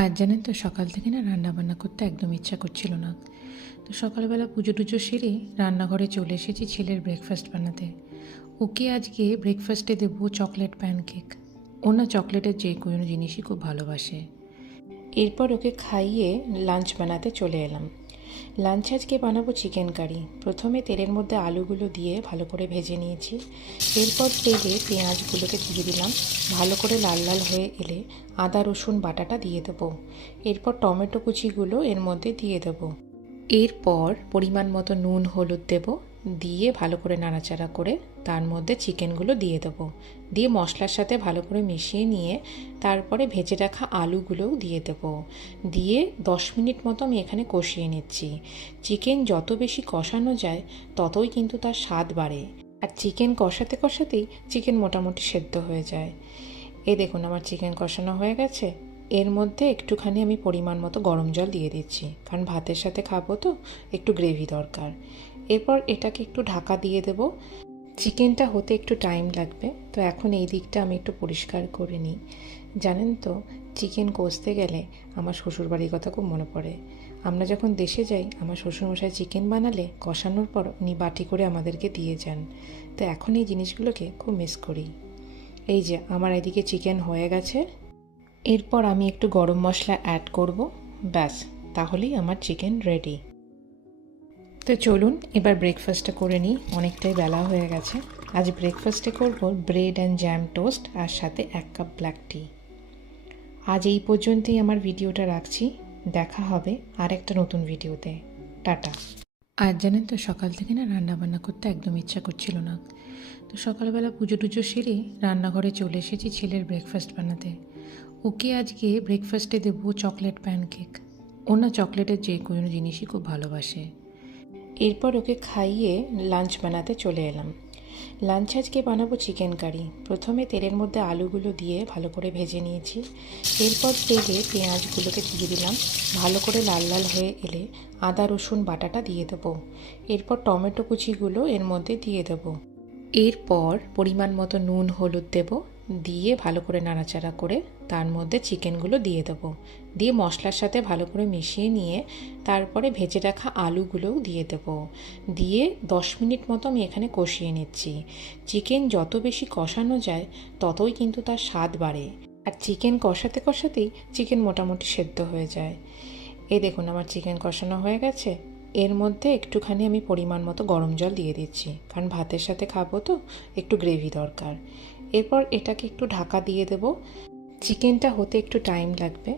আর জানেন তো সকাল থেকে না রান্নাবান্না করতে একদম ইচ্ছা করছিল না। তো সকালবেলা পুজো টুজো সেরে রান্নাঘরে চলে এসেছি ছেলের ব্রেকফাস্ট বানাতে। ওকে আজকে ব্রেকফাস্টে দেবো চকলেট প্যানকেক। ও না চকলেটের যে কোনো জিনিসই খুব ভালোবাসে। এরপর ওকে খাইয়ে লাঞ্চ বানাতে চলে এলাম। লাঞ্চ আজকে বানাবো চিকেন কারি। প্রথমে তেলের মধ্যে আলুগুলো দিয়ে ভালো করে ভেজে নিয়েছি। এরপর তেলে পেঁয়াজগুলোকে দিয়ে দিলাম। ভালো করে লাল লাল হয়ে এলে আদা রসুন বাটাটা দিয়ে দেবো। এরপর টমেটো কুচিগুলো এর মধ্যে দিয়ে দেবো। এরপর পরিমাণ মতো নুন হলুদ দেব, দিয়ে ভালো করে নাড়াচাড়া করে তার মধ্যে চিকেনগুলো দিয়ে দেবো। দিয়ে মশলার সাথে ভালো করে মিশিয়ে নিয়ে তারপরে ভেজে রাখা আলুগুলোও দিয়ে দেবো। দিয়ে 10 মিনিট মতো আমি এখানে কষিয়ে নিচ্ছি। চিকেন যত বেশি কষানো যায় ততই কিন্তু তার স্বাদ বাড়ে। আর চিকেন কষাতে কষাতেই চিকেন মোটামুটি সেদ্ধ হয়ে যায়। এই দেখুন আমার চিকেন কষানো হয়ে গেছে। এর মধ্যে একটুখানি আমি পরিমাণ মতো গরম জল দিয়ে দিচ্ছি, কারণ ভাতের সাথে খাবো তো একটু গ্রেভি দরকার। এরপর এটাকে একটু ঢাকা দিয়ে দেব। চিকেনটা হতে একটু টাইম লাগবে, তো এখন এই দিকটা আমি একটু পরিষ্কার করে নিই। জানেন তো, চিকেন কষতে গেলে আমার শ্বশুরবাড়ির কথা খুব মনে পড়ে। আমরা যখন দেশে যাই আমার শ্বশুরমশাই চিকেন বানালে কষানোর পর উনি বাটি করে আমাদেরকে দিয়ে যান। তো এখন এই জিনিসগুলোকে খুব মিস করি। এই যে আমার এদিকে চিকেন হয়ে গেছে। এরপর আমি একটু গরম মশলা অ্যাড করব, ব্যাস তাহলেই আমার চিকেন রেডি। তো চলুন এবার ব্রেকফাস্টটা করে নিই, অনেকটাই বেলা হয়ে গেছে। আজ ব্রেকফাস্টে করব ব্রেড অ্যান্ড জ্যাম টোস্ট আর সাথে 1 কাপ ব্ল্যাক টি। আজ এই পর্যন্তই আমার ভিডিওটা রাখছি। দেখা হবে আর একটা নতুন ভিডিওতে। টাটা। আর জানেন তো সকাল থেকে না রান্নাবান্না করতে একদম ইচ্ছা করছিল না। তো সকালবেলা পুজো টুজো সেরে রান্নাঘরে চলে এসেছি ছেলের ব্রেকফাস্ট বানাতে। ওকে আজকে ব্রেকফাস্টে দেবো চকলেট প্যানকেক। ও না চকলেটের যে কোনো জিনিসই খুব ভালোবাসে। এরপর ওকে খাইয়ে লাঞ্চ বানাতে চলে এলাম। লাঞ্চ আজকে বানাবো চিকেন কারি। প্রথমে তেলের মধ্যে আলুগুলো দিয়ে ভালো করে ভেজে নিয়েছি। এরপর তেলে পেঁয়াজগুলোকে দিয়ে দিলাম। ভালো করে লাল লাল হয়ে এলে আদা রসুন বাটাটা দিয়ে দেবো। এরপর টমেটো কুচিগুলো এর মধ্যে দিয়ে দেবো। এরপর পরিমাণ মতো নুন হলুদ দেব, দিয়ে ভালো করে নাড়াচাড়া করে তার মধ্যে চিকেনগুলো দিয়ে দেবো। দিয়ে মশলার সাথে ভালো করে মিশিয়ে নিয়ে তারপরে ভেজে রাখা আলুগুলোও দিয়ে দেবো। দিয়ে 10 মিনিট মতো আমি এখানে কষিয়ে নিচ্ছি। চিকেন যত বেশি কষানো যায় ততই কিন্তু তার স্বাদ বাড়ে। আর চিকেন কষাতে কষাতেই চিকেন মোটামুটি সেদ্ধ হয়ে যায়। এই দেখুন আমার চিকেন কষানো হয়ে গেছে। এর মধ্যে একটুখানি আমি পরিমাণ মতো গরম জল দিয়ে দিচ্ছি, কারণ ভাতের সাথে খাবো তো একটু গ্রেভি দরকার। এরপর এটাকে একটু ঢাকা দিয়ে দেব। চিকেনটা হতে একটু টাইম লাগবে।